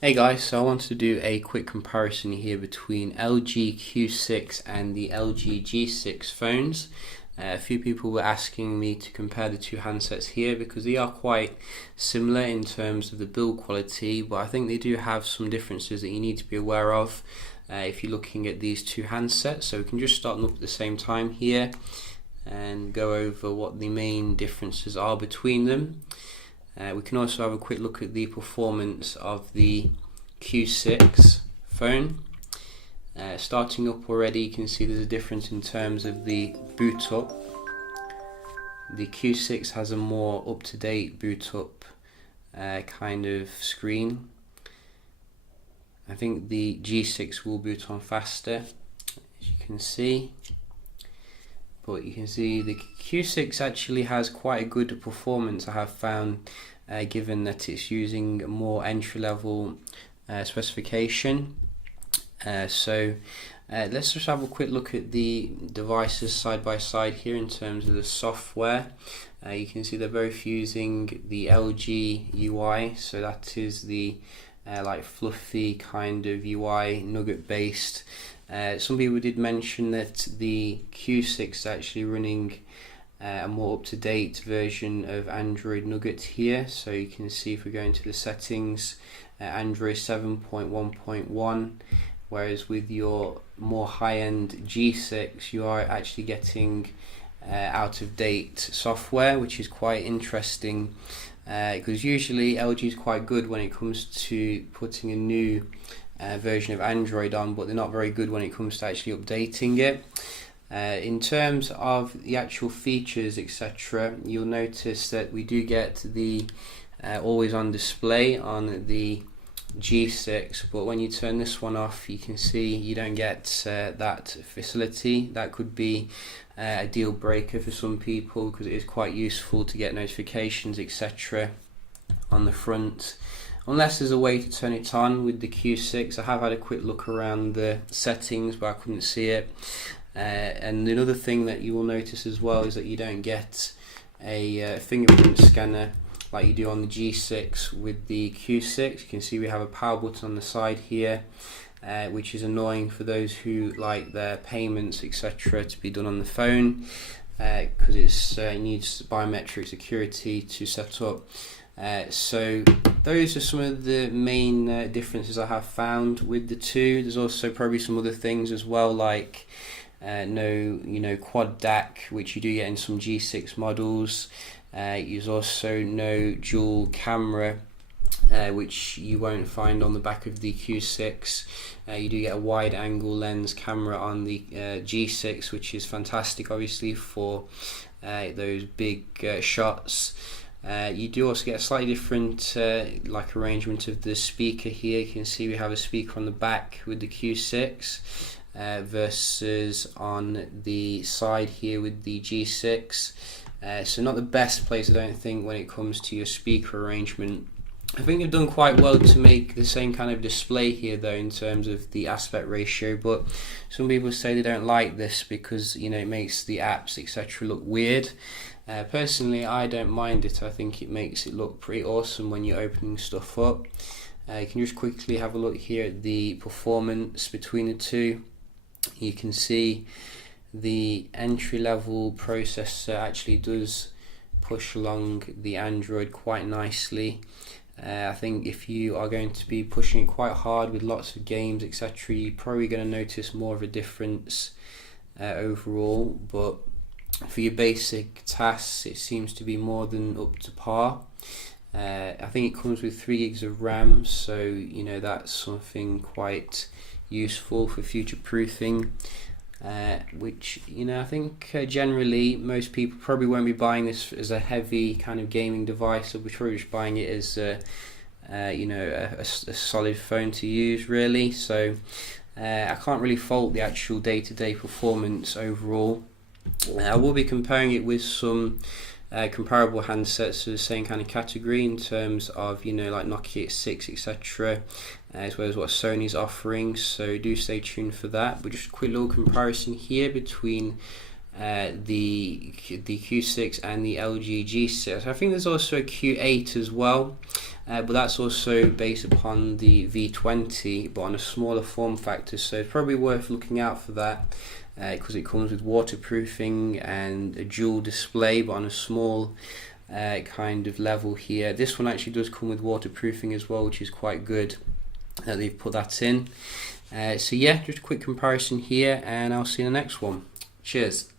Hey guys, so I wanted to do a quick comparison here between LG Q6 and the LG G6 phones. A few people were asking me to compare the two handsets here because they are quite similar in terms of the build quality, but I think they do have some differences that you need to be aware of if you're looking at these two handsets. So we can just start them up at the same time here and go over what the main differences are between them. We can also have a quick look at the performance of the Q6 phone. Starting up already, you can see there's a difference in terms of the boot up. The Q6 has a more up-to-date boot up kind of screen. I think the G6 will boot on faster, as you can see. But you can see the Q6 actually has quite a good performance, I have found, given that it's using more entry-level specification. So let's just have a quick look at the devices side by side here in terms of the software. You can see they're both using the LG UI, so that is the like fluffy kind of UI, nugget based. Some people did mention that the Q6 is actually running a more up-to-date version of Android Nougat here. So you can see if we go into the settings, Android 7.1.1, whereas with your more high-end G6 you are actually getting out-of-date software, which is quite interesting because usually LG is quite good when it comes to putting a new version of Android on, but they're not very good when it comes to actually updating it. In terms of the actual features, etc., you'll notice that we do get the always on display on the G6, but when you turn this one off, you can see you don't get that facility. That could be a deal breaker for some people because it is quite useful to get notifications, etc., on the front, unless there's a way to turn it on with the Q6. I have had a quick look around the settings, but I couldn't see it. And another thing that you will notice as well is that you don't get a fingerprint scanner like you do on the G6 with the Q6. You can see we have a power button on the side here, which is annoying for those who like their payments, etc., to be done on the phone because it needs biometric security to set up. So those are some of the main differences I have found with the two. There's also probably some other things as well, like no quad DAC, which you do get in some G6 models. There's also no dual camera, which you won't find on the back of the Q6. You do get a wide angle lens camera on the G6, which is fantastic obviously for those big shots. You do also get a slightly different like arrangement of the speaker here. You can see we have a speaker on the back with the Q6 versus on the side here with the G6. So not the best place, I don't think, when it comes to your speaker arrangement. I think they've done quite well to make the same kind of display here though in terms of the aspect ratio, but some people say they don't like this because it makes the apps, etc., look weird. Personally, I don't mind it. I think it makes it look pretty awesome when you're opening stuff up. You can just quickly have a look here at the performance between the two. You can see the entry-level processor actually does push along the Android quite nicely. I think if you are going to be pushing it quite hard with lots of games, etc., you're probably going to notice more of a difference overall, but for your basic tasks it seems to be more than up to par. I think it comes with 3 gigs of RAM, so that's something quite useful for future proofing, which I think generally most people probably won't be buying this as a heavy kind of gaming device. They'll be probably just buying it as a solid phone to use really. So I can't really fault the actual day-to-day performance overall. I will be comparing it with some comparable handsets of the same kind of category in terms of like Nokia 6, etc., as well as what Sony's offering, so do stay tuned for that. But just a quick little comparison here between the Q6 and the LG G6. I think there's also a Q8 as well, but that's also based upon the V20 but on a smaller form factor, so it's probably worth looking out for that because it comes with waterproofing and a dual display but on a small kind of level here. This one actually does come with waterproofing as well, which is quite good that they've put that in. So yeah, just a quick comparison here, and I'll see you in the next one. Cheers.